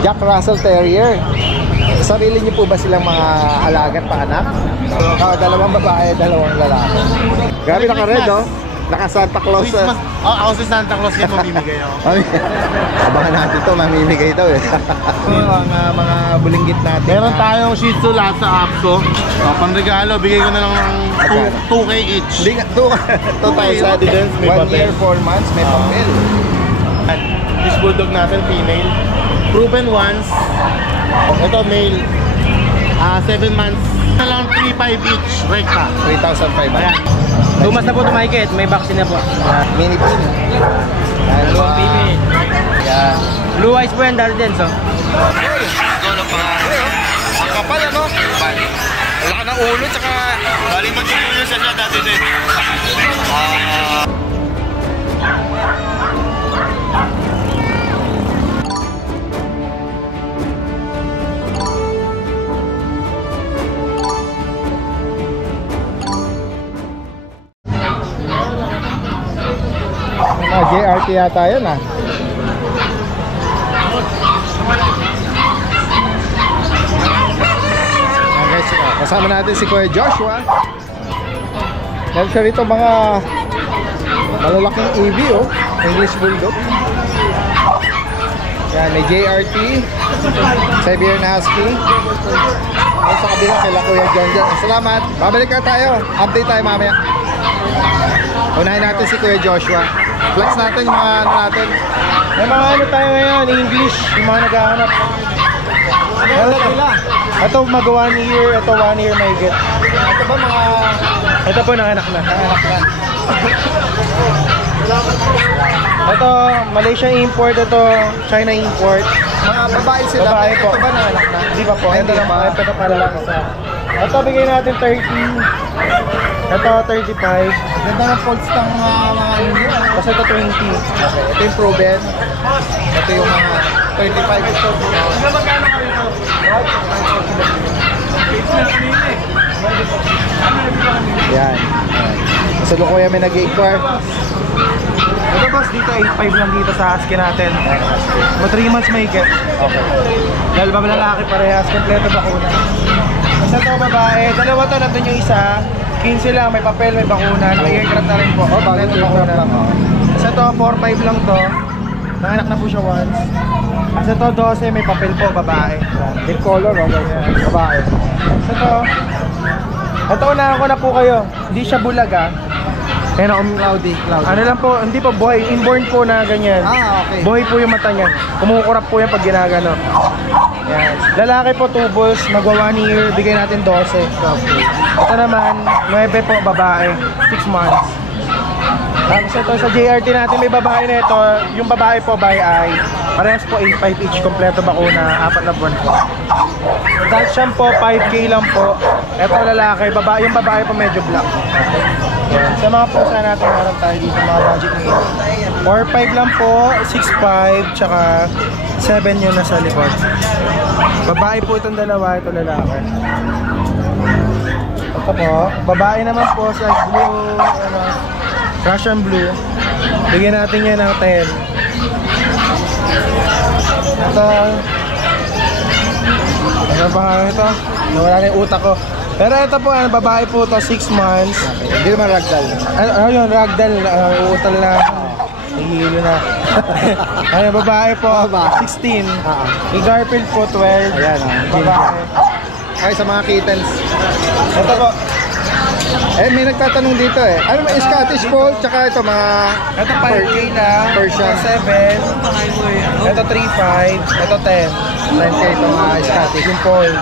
Jack Russell Terrier. Sarili niyo po ba silang mga alagat pa anak? Dalawang babae, dalawang lalaki. Grabe naka-red, oh. Naka Santa Claus. Ako si Santa Claus yan mamimigay ako. Abangan natin to, mamimigay daw eh. Ang mga bulinggit natin. Meron tayong Shih Tzu lahat sa Apso. Panregalo, bigay ko na lang ng 2K each. 2,000. 1 year, 4 months, may papel. This bulldog natin, female. Proven once. Ito, male. 7 months. Ito lang 3,500 each. Rekta. 3,500. Ayan. Tumas na po tumaikit, may vaccine na po. Mini pin. Dalawang pili. Yan. Blue eyes po yan, dati din, so. Ang kapal, ano? Wala ka ng ulo, tsaka... Galing mag-ulo siya dati din. JRT yata yun ah. Okay, kasama natin si Kuya Joshua. Dahil siya rito mga malalaking EV, oh. English Bulldog. Yan, may JRT, Siberian Husky. At sa kabila kila Kuya John. Salamat. Babalik na tayo. Update tayo mamaya. Unahin natin si Kuya Joshua. Flex natin yung mga ano natin. May mga ano tayo ngayon, English, yung mga naghahanap. Ito mag 1 year, ito 1 year may get. Ito ba mga... Ito po nanganak na. Nanganak na. Ito, Malaysia import, ito China import. Mga babae sila. Babae po. Ito ba nanganak na? Hindi pa po. Hindi Ito pa. ito pa lang isa. Ito bigay natin 30. Ito 35. Ganda ng folds ng mga ano nyo. Kasi ito 20. Okay, ito yung proven. Ito yung mga 35 ito. Yan. Sa Lukoya may nag-inquire. Ito boss, dito 8.5 lang dito sa husky natin. Mga 3 months may get. Okay. Dahil ba lalaki parehas, kompleto bakuna. Isa to babae, dalawa to, nandun yung isa. 15 lang, may papel, may bakuna. Naka-aircraft na rin po. Oh, bakit yung bakuna lang? Isa to, 4.5 lang to. Nanganak na po siya once. Isa to, 12, may papel po, babae. Deep color, oh, guys. Babae. Isa to, ito unahan ko na po kayo. Hindi siya bulag ah. Kaya na Cloudy. ano lang po, hindi po boy, inborn po na ganyan. Ah, okay. Boy po yung mata niya. Kumukurap po yan pag ginagano. Yan. Lalaki po 2 bulls, magwa 1 year, bigay natin 12. Okay. Ito naman, 9 po babae, 6 months. Tapos ito sa JRT natin may babae na ito, yung babae po by eye. Parehas po 8.5 each, kompleto bakuna, 4 na buwan po. Dachshund po, 5K lang po. Ito lalaki, yung babae po medyo black. Yan. Sa mga pusa natin, meron tayo dito mga budget name. 4.5 lang po, 6.5, tsaka 7 yun nasa likod. Babae po itong dalawa, ito lalaki. Ito po, babae naman po sa blue, Russian blue. Bigyan natin yan ng 10. Ito, ano pa ito? Nawala na yung utak ko. Pero ito po, babae po ito, 6 months. Okay. Hindi naman ragdoll. Ano yun, ragdoll, uutal na. Nahihilo na. Ayun, babae po, 16. Yung Garfield po, 12. Ayan, Babae. Ay, sa mga kittens. Ito po, May nagtatanong dito eh. Ano ba, Scottish Fold, tsaka ito mga... ito 5K lang, Persian. 7. Ito 3.5, ito 10. 10K ito mga Scottish. Yung Paul.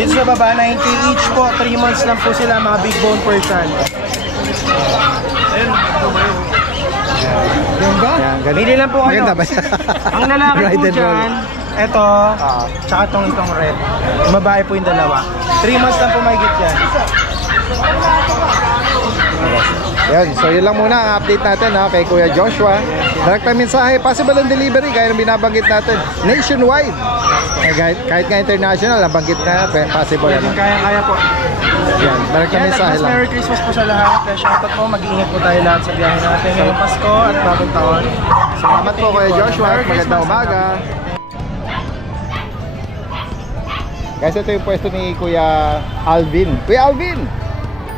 Since sa baba, 90 each po, 3 months lang po sila, mga big bone Persian. Yung ba? Yan, ganun. Pili lang po kayo. Maganda ba? Ang lalaki Ride po and roll. dyan, ito, tsaka itong red. Yung babae po yung dalawa. 3 months lang po mahigit yan. Yan, so yun lang muna ang update natin kay Kuya Joshua. Direktang mensahe, possible ang delivery gaya ng binabanggit natin nationwide. Kahit nga international, nabanggit na possible naman. Kaya po. Yan, direktang mensahe lang. Merry Christmas po sa lahat. Shoutout po, mag-iingat po tayo lahat sa biyahe natin ngayong Pasko at bagong taon. Salamat po Kuya Joshua, magandang umaga. Guys, ito yung pwesto ni Kuya Alvin. Kuya Alvin!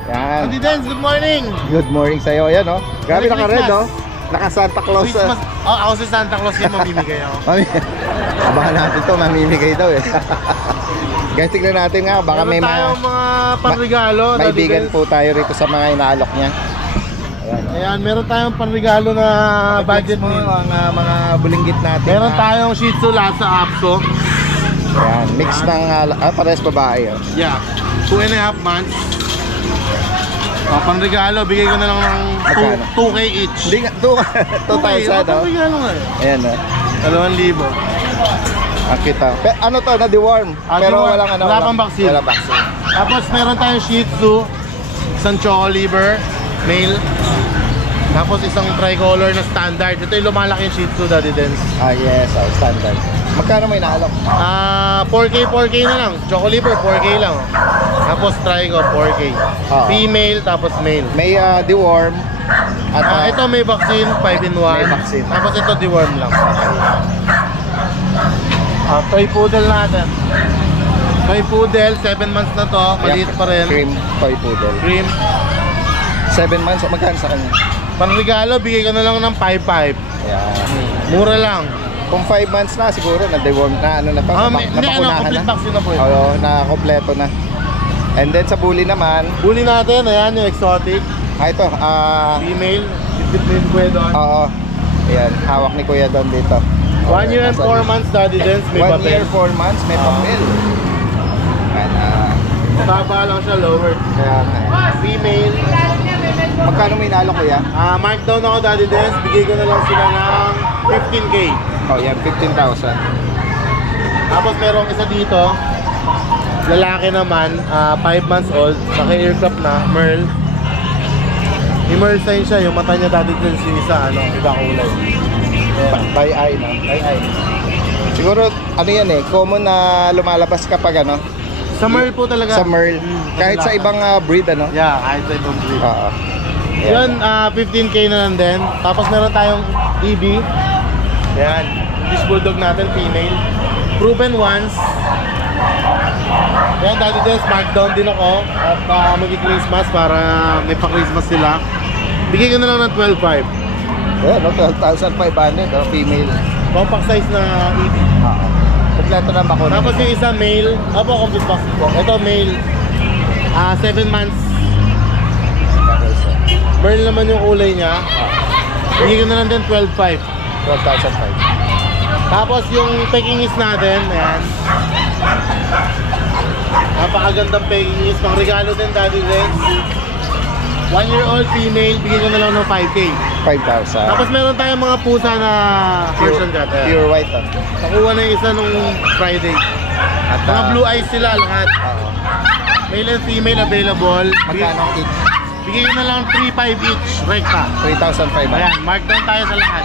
Yan. Andy Dance, good morning! Good morning sa'yo. Ayan, oh. Grabe, Merry naka-red, Christmas. oh. Naka-Santa Claus. Christmas. Oh, ako si Santa Claus yung mamimigay ako. Abangan natin to, mamimigay daw eh. Guys, tignan natin nga, baka may Meron tayong mga panregalo. may Daddy bigan Dance. po tayo rito sa mga inaalok niya. Ayan. Ayan, meron tayong panregalo na budget mo meal. ang mga bulinggit natin. Meron tayong Shih Tzu Lhasa Apso. Ayan, mix ng parehas babae. Oh. Yeah, 2.5 months. Oh, panregalo, bigay ko na lang ng Magkano? 2K each. Hindi nga, 2,000 oh. Panregalo nga eh. Ayan, oh. 2,000. Ang kita. Ano to, na-deworm. Pero deworm. walang ano. Wala pang vaccine. Wala vaccine. Tapos meron tayong Shih Tzu, isang Choco Liver, male. Tapos isang tricolor na standard. Ito yung lumalaki yung Shih Tzu, Daddy Dance. Ah, yes, standard. Magkano may naalok? 4K na lang. Choco Liver, 4K lang. Tapos trico, 4K. Ah. Female, tapos male. May deworm. At Ito may vaccine, 5 in 1. May vaccine. Tapos ito deworm lang. Toy poodle natin. Toy poodle, 7 months na to. Maliit pa rin. Cream toy poodle. Cream. 7 months, magkano sa kanya? Panregalo, bigay ko na lang ng 5.5. Ayan. Mura lang. Kung 5 months na siguro, na-deworm na ano na to, Hindi, complete vaccine na po yun. Oo, na-kompleto na. And then sa bully naman, Bully natin, ayan yung exotic. ito, Female, between Kuya Don. oo. Ayan, hawak ni Kuya Don dito. 1 year and 4 months, Daddy Dance, may 1 papel. year, 4 months, may papel. Ayan, Baba lang siya, lower. kaya nga. Female. Magkano may nalo Kuya? Mark down ako, Daddy Dance. Bigay ko na lang sila ng 15K. Oh, yan, 15,000. Tapos merong isa dito. Lalaki naman, 5 months old. Naka-aircraft na, Merl. May Merl sign siya, yung mata niya Daddy Dance yung isa, iba kulay. By eye, no? By eye. Siguro, ano yan eh, common na lumalabas kapag ano, Sa Merl po talaga. sa Merl. Kahit sa ibang breed, ano? Yeah, kahit sa ibang breed. Oo. Yun, 15K na lang din. Tapos meron tayong EB. Yan. English Bulldog natin, female. Proven once. Yan, Daddy Dance, markdown din ako. At mag-Christmas para may pa-Christmas sila. Bigay ko na lang ng 12.5. Yan, no? 12,500, no? Female. Compact size na EB. Oo. Kompleto na bakuna. Tapos yung isa male. Opo, complete box po. Ito male. 7 months. Merl naman yung kulay niya. Bigay ko na lang din 12.5. 12,500. Tapos yung Pekingese natin, ayan. Napakagandang Pekingese, pang regalo din Daddy Dance. 1-year-old female, bigyan ko na lang ng 5K. 5,000. Tapos meron tayong mga pusa na Persian cat. ayan. Pure white, oh. Nakuha na yung isa nung Friday. At Mga blue eyes sila lahat. Oo. Male and female available. Magkano ang each? Bigyan ko na lang 3.5 each, rekta. 3,500. Ayan, mark down tayo sa lahat.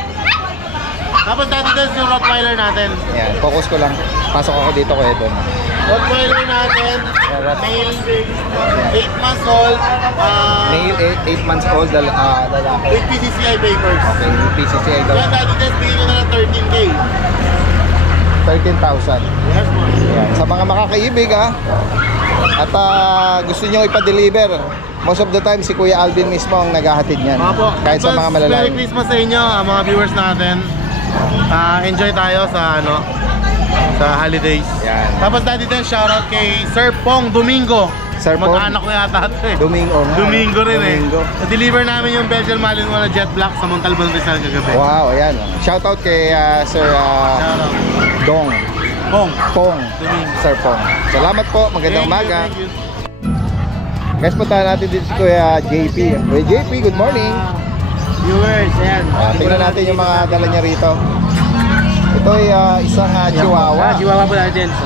Tapos Daddy Dance yung Rottweiler natin. Ayan, focus ko lang. Pasok ako dito Kuya Don. Rottweiler natin, male, 8 months old, Male, 8 months old, lalaki. with PDCI papers. Okay, PCCI daw. Yan, Daddy Dance, bigyan ko na lang 13K. 13,000. Yes, ma'am. Ayan. Sa mga makakaibig ha. At gusto nyo ipa-deliver. Most of the time si Kuya Alvin mismo ang naghahatid niyan. Mga po, Kahit sa mga Merry malalayo. Christmas sa inyo, mga viewers natin. Enjoy tayo sa sa holidays. Yan. Tapos Daddy Dance, shoutout kay Sir Pong Domingo. Sir Pong? Mag-anak ko yata ito eh. Domingo nga. Domingo rin Domingo. eh. Na-deliver namin yung Belgian Malinois na Jet Black sa Montalban Rizal kagabi. Wow, ayan. Shoutout kay Sir Shoutout. Dong. Pong. Pong. Domingo. Sir Pong. Salamat po. Magandang Thank you, umaga. thank you. Guys, puntahan natin dito si Kuya JP. Kuya JP, good morning. Viewers, ayan. Tingnan natin yung mga dala niya rito. Ito ay isang chihuahua. Chihuahua po natin. So,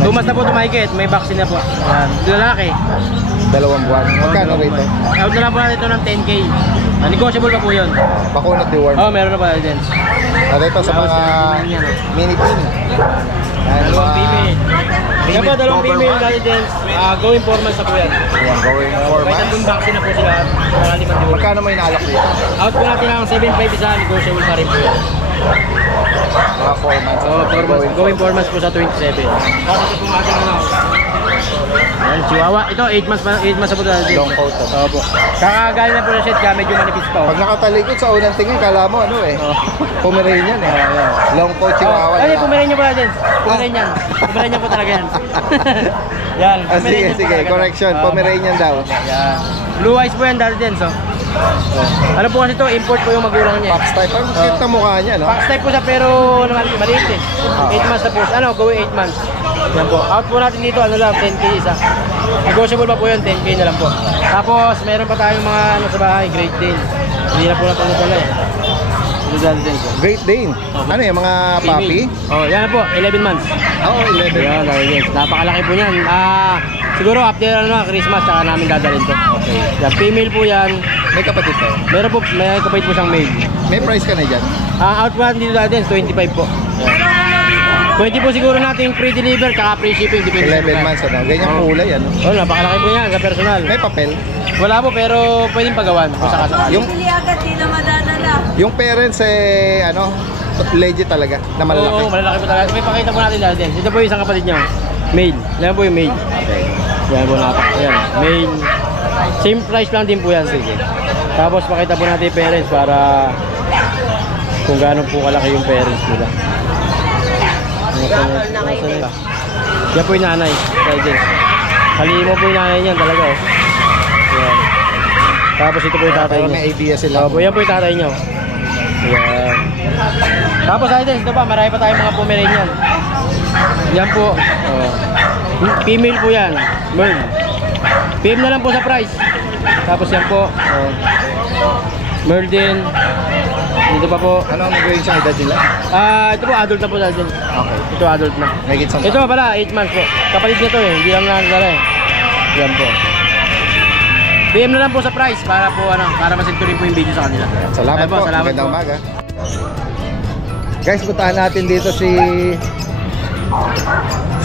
2 months na po tumahigit, may vaccine na po. Ayan. Lalaki. 2 buwan. Magkano rito? Out na lang po natin ito ng 10K. Negotiable pa po yun. Bakunat deworm. Oh, meron na po natin. At ito sa mga mini pin. Dalawang female. Yan po, dalawang female guidance. Going 4 months na po yan. Ayan, going 4 May months. tatlong vaccine na po sila. Marami pang diworm. Magkano may naalok dito? Out po natin ang 7.5 isa, negotiable pa rin po yan. Mga 4 months. Oh, 4 months. Going 4 months po sa 27. Para sa pumagang ano. Ayan, Chihuahua. Ito, 8 months na po dahil. Long coat. Opo. Kakagali na po na shit, kaya medyo manipis pa. Pag nakatalikod sa unang tingin, kala mo ano eh. Pomeranian eh. Long coat chihuahua. Ay, diba? Pomeranian po natin. Pomeranian. Pomeranian po talaga yan. Yan. Ah, sige, Pomeranian po sige. talaga. Correction. Pomeranian daw. Yan. Blue eyes po yan, Darden, so. Ano po kasi ito, import po yung magulang niya. Fox type. Ang cute na mukha niya, no? Fox type po siya pero naman maliit eh. 8 months na po. Ano, going 8 months. Yan po. Out po natin dito, ano lang, 10k isa. Negotiable pa po yun, 10k na lang po. Tapos, meron pa tayong mga ano sa bahay, Great Dane. Hindi na po na pala eh. Darden, so. Great Dane. Ano yung mga puppy? Oh, yan na po, 11 months. Oo, 11. Yan, Darden. Napakalaki po niyan. Siguro after ano, Christmas, saka namin dadalhin to. Okay. Yan, female po yan. May kapatid pa. Meron po, may kapatid po siyang male. May price ka na dyan? Out po natin dito natin, 25 po. Yan. 20 po siguro natin yung free deliver, tsaka free shipping. Depende sa 11 lugar. months, ano? Ganyang kulay, ano? Oh, napakalaki po yan sa personal. May papel. Wala po, pero pwedeng pagawan kung sakasakali. Yung, Bili agad, di na madadala. yung parents eh, ano, legit talaga, na malalaki. Oo, malalaki po talaga. May pakita po natin natin. Ito po yung isang kapatid niya. Male. Yan po yung male. Yan po natin. Yan. Male. Same price lang din po yan. Sige. Tapos pakita po natin yung parents para kung gaano po kalaki yung parents nila. Yan po yung nanay. Halimo po yung nanay niyan talaga. Oh. Yan. Tapos ito po yung tatay Para niya. may idea sila. Opo, yan po yung tatay niyo. Yan. Tapos items, ito pa, marami pa tayong mga Pomeranian. Yan po. Oh. Female po yan. Merl. PM na lang po sa price. Tapos yan po. Oh. Merl din. Dito pa po. Ano ang magiging siyang edad nila? Ito po, adult na po dahil din. Okay. Ito adult na. May git Ito pala, 8 months po. Kapatid niya to eh. Hindi lang nakakala eh. Yan po. PM na lang po sa price para po ano, para masigturin po yung video sa kanila. Salamat Ayan po. salamat Magandang po. umaga. Guys, puntahan natin dito si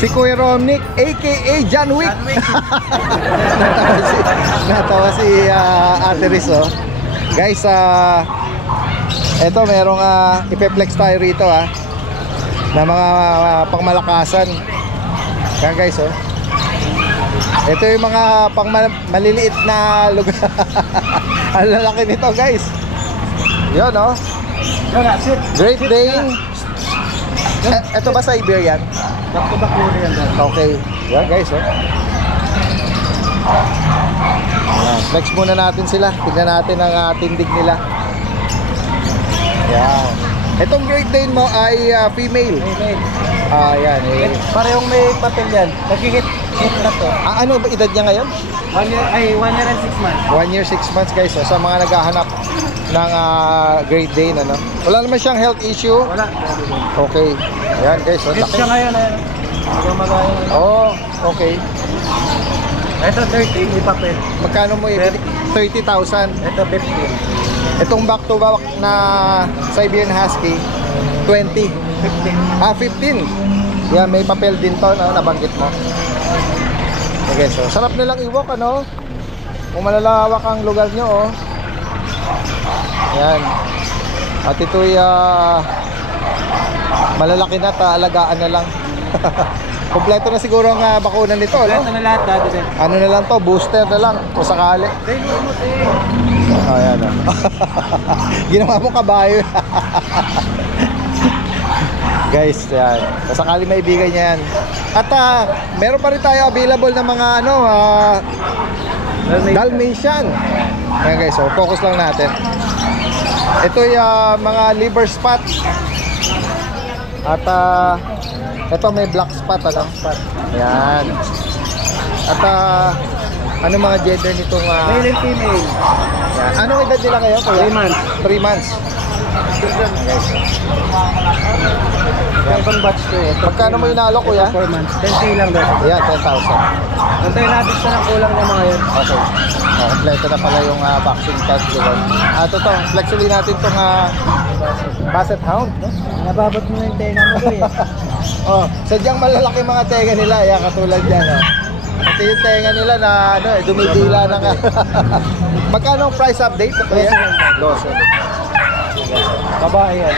Kuya Romnick aka John Wick. natawa si Ate Riz, oh. Guys, eto merong ipe-flex tayo rito na mga pangmalakasan. Yan guys, oh. Ito yung mga pang maliliit na lugar. Ang lalaki nito guys. Yun, oh. Great Dane. Ito ba Siberian? Back to back puro yan. Okay. Yan guys, oh. Flex muna natin sila. Tignan natin ang tindig nila. Yan. Itong Great Dane mo ay female. Yan. Parehong may papel yan. Nagkikit na to. Ano ba edad niya ngayon? 1 year and 6 months. 1 year, 6 months guys. So, sa mga naghahanap ng Great Dane, ano? Wala naman siyang health issue. Wala. Okay. Ayan guys. Oh, Ito siya ngayon. Magmagayon. Oh, okay. Ito 30, may papel. Magkano mo 30,000. Ito 15. Itong back to back na Siberian Husky 20. 15. Yan, may papel din to, no, nabanggit mo. Okay, so sarap nilang i-walk, ano? Kung malalawak ang lugar nyo, oh. Yan. At ito'y malalaki na, alagaan na lang. Kompleto na siguro ang bakuna nito, no? Ito na lahat dati. Ano na lang to, booster na lang kung sakali. Ayan, oh. Ginawa mo kabayo. Guys, yan. Kung sakali may ibigay niya yan. At meron pa rin tayo available na mga ano, Dalmatian. Ayan guys, so focus lang natin. Ito yung mga liver spot. At ito may black spot, ano? Ayan. At ano mga gender nitong Male and female. yan. Anong edad nila ngayon? 3 months. 3 months. Ayan guys. Second batch ko eh. Magkano mo inaalok, kuya? 4 months. 10k lang daw. Ayan, 10,000. Antayin natin sa ng kulang ng mga yan. Okay. Kompleto na pala yung vaccine card doon. Ito to, flex ulit natin itong Basset Hound. No? Nababot mo na yung tenga mo ko eh. Oh, sadyang malalaki mga tenga nila. Ayan, katulad yan. Oh. Ito yung tenga nila na ano, dumidila na nga. Magkano ang price update? Kuya? 12. Babae yan.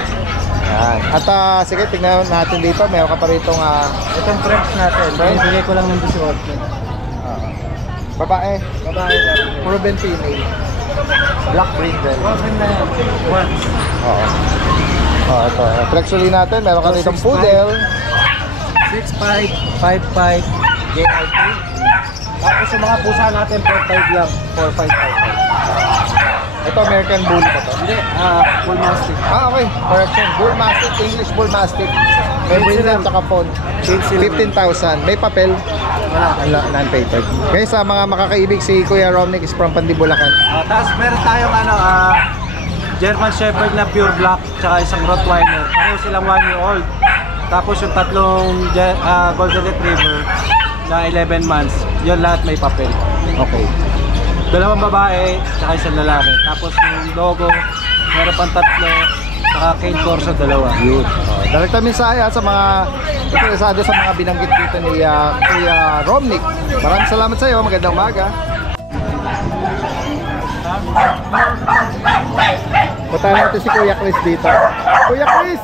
Yan. At sige, tingnan natin dito. Meron ka pa rito Itong French natin. Bigay ko lang ng 18. babae. Babae natin. Proven female. Black brindle. Open na yan. Once. Oo. Oh, ito. Flex ulit natin. Meron ka rito poodle. 6'5", 5'5", JRT. Tapos yung mga pusa natin, 4'5 lang. 4'5", 5'5". Ito American Bully ba to? Hindi, full mastiff. Okay. Correction. Bull Mastiff. English Bull Mastiff. May brindle at saka phone. 15,000. May papel. Wala. Non-papered. Guys, sa mga makakaibig, si Kuya Romnick is from Pandibulacan. Tapos meron tayong German Shepherd na pure black, tsaka isang Rottweiler. Pareho silang 1 year old. Tapos yung tatlong Golden Retriever na 11 months, yun lahat may papel. Okay. Dalawang babae, tsaka isang lalaki. Tapos yung logo, meron pang tatlo, tsaka Cane Corso, dalawa. Yun. Direkta mensahe sa mga interesado sa mga binanggit dito ni Kuya Romnick. Maraming salamat sa iyo. Magandang umaga. Punta natin si Kuya Chris dito. Kuya Chris!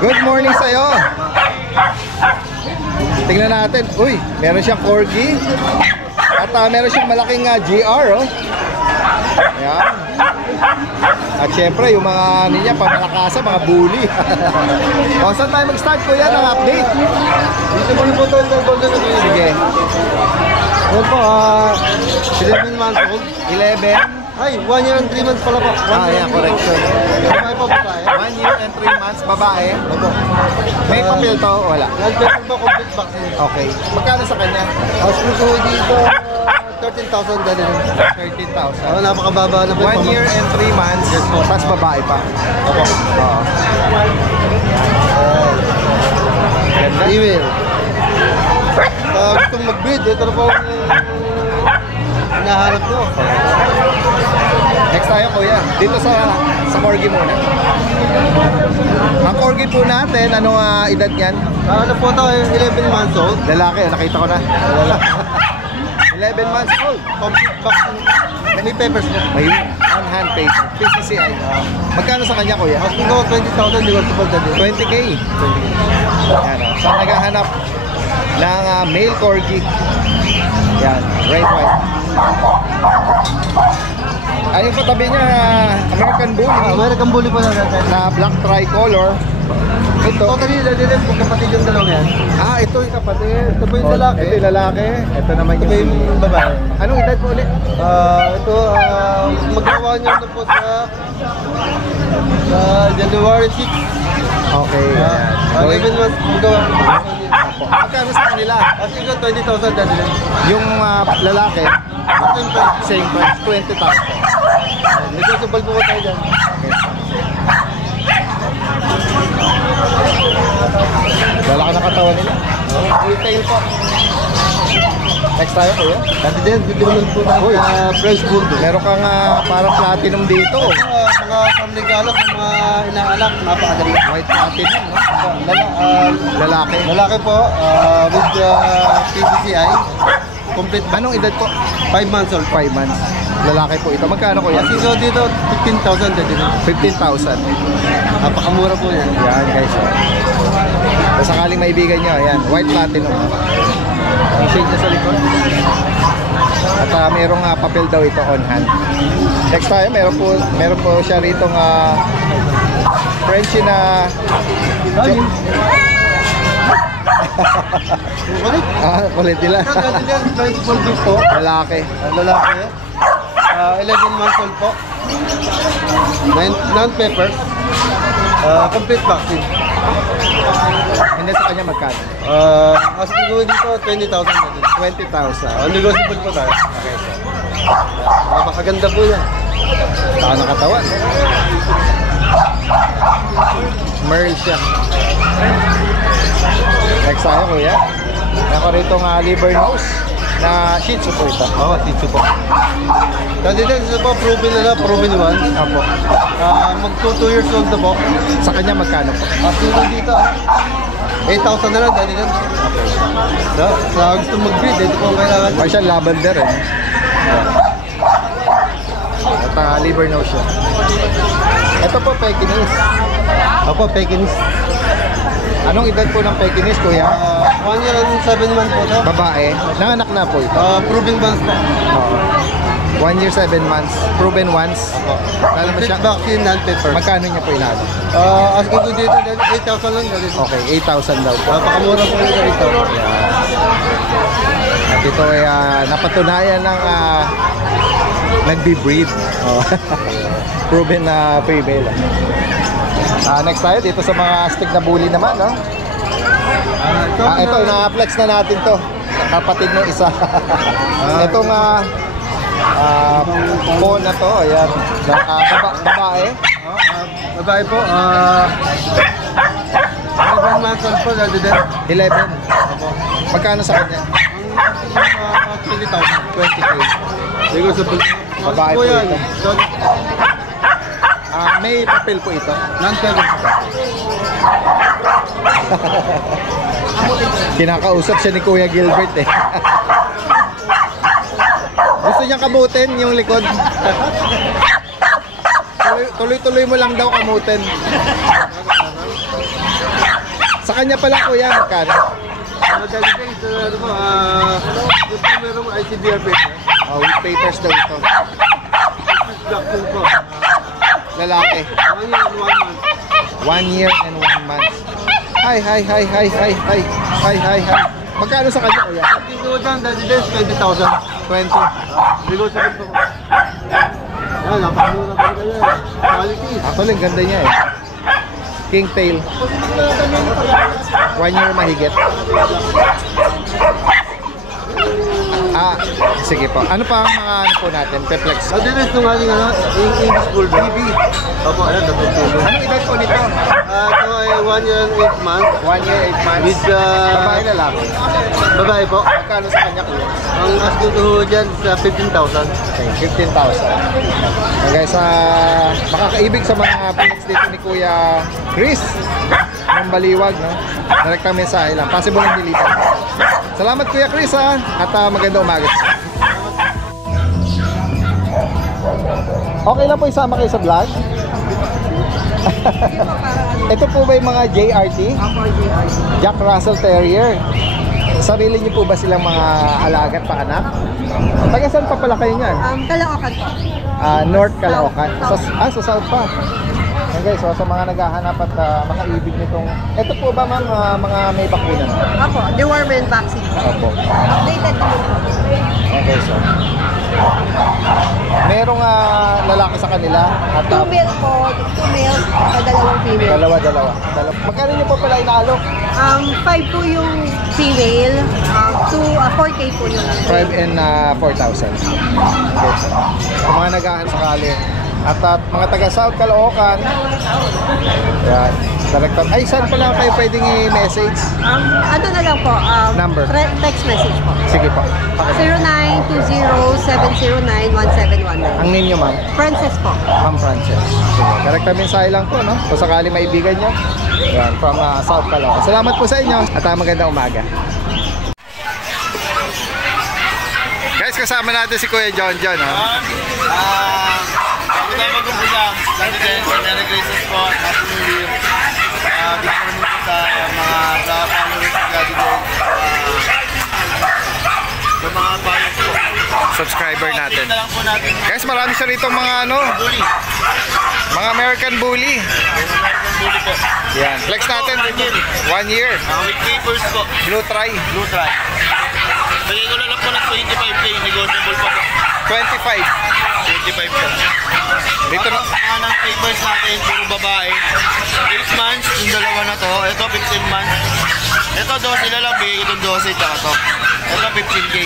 Good morning sa iyo. Tingnan natin. Uy, meron siyang corgi. At meron siyang malaking GR, oh. Ayan. At syempre, yung mga niya, pamalakasa, mga bully. O, saan tayo mag-start, Kuya, ng update? Dito mo na po ito yung Golden Retriever. Sige. Yan po, 11 months old. 11. Ay, 1 year and 3 months pala po. Yeah, correction. Babae pa babae. 1 year and 3 months, babae. Opo. May papel to, o wala? Nag-better ba complete vaccine? Okay. Magkano sa kanya? Hospital ko dito, 13,000 dali. 13,000. Napakababa na po. 1 year and 3 months, tapos babae pa. Opo. Oo. Ganda. Email. Gustong mag-breed, ito na po ang hinaharap nyo. Next tayo, Kuya. Dito sa corgi muna. Ang corgi po natin, anong edad niyan? Ano po ito, 11 months old. Lalaki, nakita ko na. 11 months old. Complete vaccine. May papers po. May on hand paper. PCCI. Magkano sa kanya, Kuya? Hospital ko 20,000, negotiable dali. 20K. Yan, so naghahanap ng male corgi. Yan, right white. Ayun po tabi niya, American Bully. American Bully po na natin. Na black tricolor. Ito. Totally, dali po kapatid yung dalawang yan. Ito yung kapatid. Ito po yung lalaki. Ito yung lalaki. Ito naman Ito po yung babae. Anong edad po ulit? Ito, magawa niyo na po sa January 6. Okay. 11 months magawa. Magkano sa kanila? Kasi ko 20,000 dali. Yung lalaki, same price, 20,000. Negotiable po tayo dyan. Lalaki na katawan nila. Retail po. Next tayo, Kuya. Dati din, dito lang po tayo sa French Bulldog. Meron kang parang platinum dito. Mga pamligalas, mga inaanak, napakadali. White platinum, no? Lalaki. Lalaki po, with PCCI. Complete. Anong edad po? 5 months old. 5 months. Lalaki po ito. Magkano, Kuya? Kasi so dito, 15,000 dito. 15,000. Napakamura po yan. Yan, guys. Kung sakaling maibigan nyo, yan. White platinum. Ang shade niya sa likod. At merong papel daw ito on hand. Next tayo, meron po siya rito Frenchie na Kulit. kulit nila. Dati din, French Bulldog po. Lalaki. Lalaki. 11 months old po. Non-papers. Complete vaccine. Hindi sa kanya magkano? As we go dito, 20,000 na din. 20,000. Negotiable po tayo. Napakaganda po yan. Saka nakatawan. Merle siya. Next tayo, Kuya. Ako rito liver nose na Shih Tzu po ito. Oo, Tzu po. Dati din, isa po, proven na na, proven 1. Apo. Mag 2 years old na po. Sa kanya magkano po? As we go dito, 8,000 na lang, dati din. Sa gusto mag-breed, ito po ang kailangan. Ay siya lavender eh. At liver nose siya. Ito po, Pekingese. Opo, Pekingese. Anong edad po ng Pekingese, kuya? 1 year and 7 months po to. Babae. Nanganak na po ito. Proving bonds po. Oo. 1 year, 7 months. Proven once. Lalo mo siya. Vaccine, non-paper. Magkano niya po inaano? Asking ko dito, 8,000 lang. Okay, 8,000 daw po. Napakamura po nila ito. At ito ay napatunayan ng nagbe-breed. Oh. Proven na female. Next tayo dito sa mga astig na bully naman, no? Ito, na-flex na natin to. Kapatid ng isa. Itong phone na to, ayan. Babae. Babae po, 11 months old po, dati din. 11. Magkano sa kanya? 20,000. 20K. Siguro sa Babae po yan. ito. May papel po ito. Non-paper. Kinakausap siya ni Kuya Gilbert eh. Gusto niyang kamutin yung likod. Tuloy-tuloy mo lang daw kamutin. Sa kanya pala kuya, magkano? Dati din, ano po, merong ICBR paper. With papers daw ito. Vaccine po. Lalaki. 1 year and 1 month. 1 year and 1 month. Hi. Magkano sa kanya kuya? Siguro dyan, dati din, 20,000. 20. Siguro sa po. Yan, napakamura pa kayo. Quality. Actually, ang ganda niya eh. King tail. 1 year mahigit. Sige po. Ano pa ang mga ano po natin? Peplex. Dati din, nung aling English Bull BB. Opo, ayan, natutulong. Anong edad po nito? Ito ay 1 year and 8 months. 1 year, 8 months. With Babae lalaki. babae po. Magkano sa kanya kuya? Ang asking ko dyan sa 15,000. Okay, 15,000. Okay, sa makakaibig sa mga pins dito ni Kuya Chris ng Baliwag, no? Direkta mensahe lang. Possible ang dilitan. Salamat Kuya Chris ha. At magandang umaga. Okay lang po isama kayo sa vlog. Ito po ba yung mga JRT? Jack Russell Terrier. Sarili niyo po ba silang mga alagat pa anak? Taga saan pa pala kayo niyan? Caloocan po. North Caloocan. Sa South pa. Okay, so sa mga naghahanap at makaibig nitong... Ito po ba ma'am, mga may bakuna? Ako, dewormer vaccine. Opo. Updated po. Okay, so... Merong lalaki sa kanila at 2 male po, 2 males, dalawang female. dalawa. Magkano niyo po pala inaalok? 5 po yung female, 4K po yung 5 and 4,000. Okay, so. Sa mga naghahanap sakali. At mga taga South Caloocan. Yan. Direkta. Ay, saan pala kayo pwedeng i-message? ano na lang po, Number. Text message po. Sige po. 0920-709-1719. Ang ninyo ma'am? Frances po. Ma'am Frances. Sige. Direkta mensahe lang po, no? Kung sakali maibigan nyo. Yan, from South Caloocan. Salamat po sa inyo at magandang umaga. Guys, kasama natin si Kuya John, no? Bago tayo mag-umpisa, dati din, Merry Christmas po, Happy New Year. Bigyan naman po sa mga followers ng Daddy Dog. Sa mga buyers po. Subscriber natin. Ito lang po natin Guys, marami siya rito mga bully. mga American Bully. American Bully po. Yan. Flex natin. 1 year. With papers po. Blue try. Blue try. Bigay ko na lang po ng 25K, negotiable po po. 25. 25 po. Dito na. Mga ng papers natin, puro babae. 8 months, yung dalawa na to. Ito 15 months. Ito 12 na lang, bigay ko itong 12, tsaka to. Ito 15K.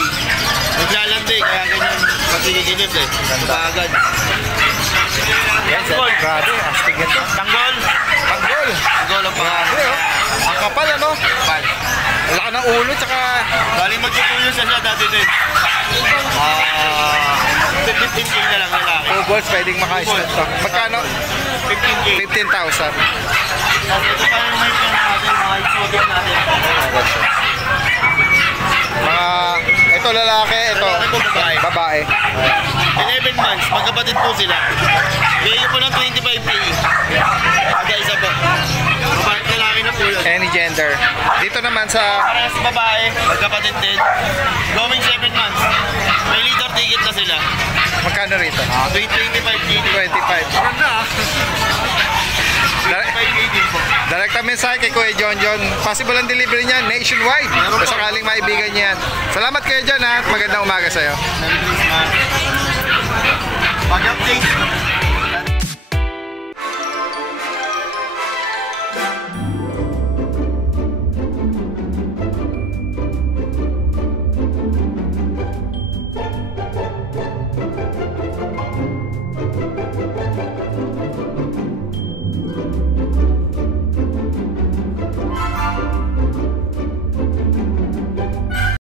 Naglalandi, kaya ganyan. Magkikilip eh. Agad. Yan, Tanggol. grabe. Astig ito. Tanggol. Tanggol. Tanggol ang pangalan. Grabe, oh. Ang kapal, ano? Kapal. Wala ka ng ulo, tsaka... Baling magtutuyo siya dati din. 15K na lang lalaki. 2 balls, pwedeng maka-start to. Magkano? 15K. 15,000. Tapos ito pa yung may pin natin, mga exotic natin. Ito lalaki, ito Lalaki po, babae. babae. 11 months, magkapatid po sila. Bigay ko po ng 25K. Aga isa po. Babae lalaki na po yun. Any gender. Dito naman sa Parehas babae, magkapatid din. Going 7 months. May leader ticket na sila. magkano rito? 25K. 25. Ganda ah. Direct, 25K din po. direct na mensahe kay Kuya John John. Possible ang delivery niya nationwide. Kung sakaling maibigan niya yan. Salamat Kuya John ha. Magandang umaga sa'yo. Merry Christmas. Pag-update.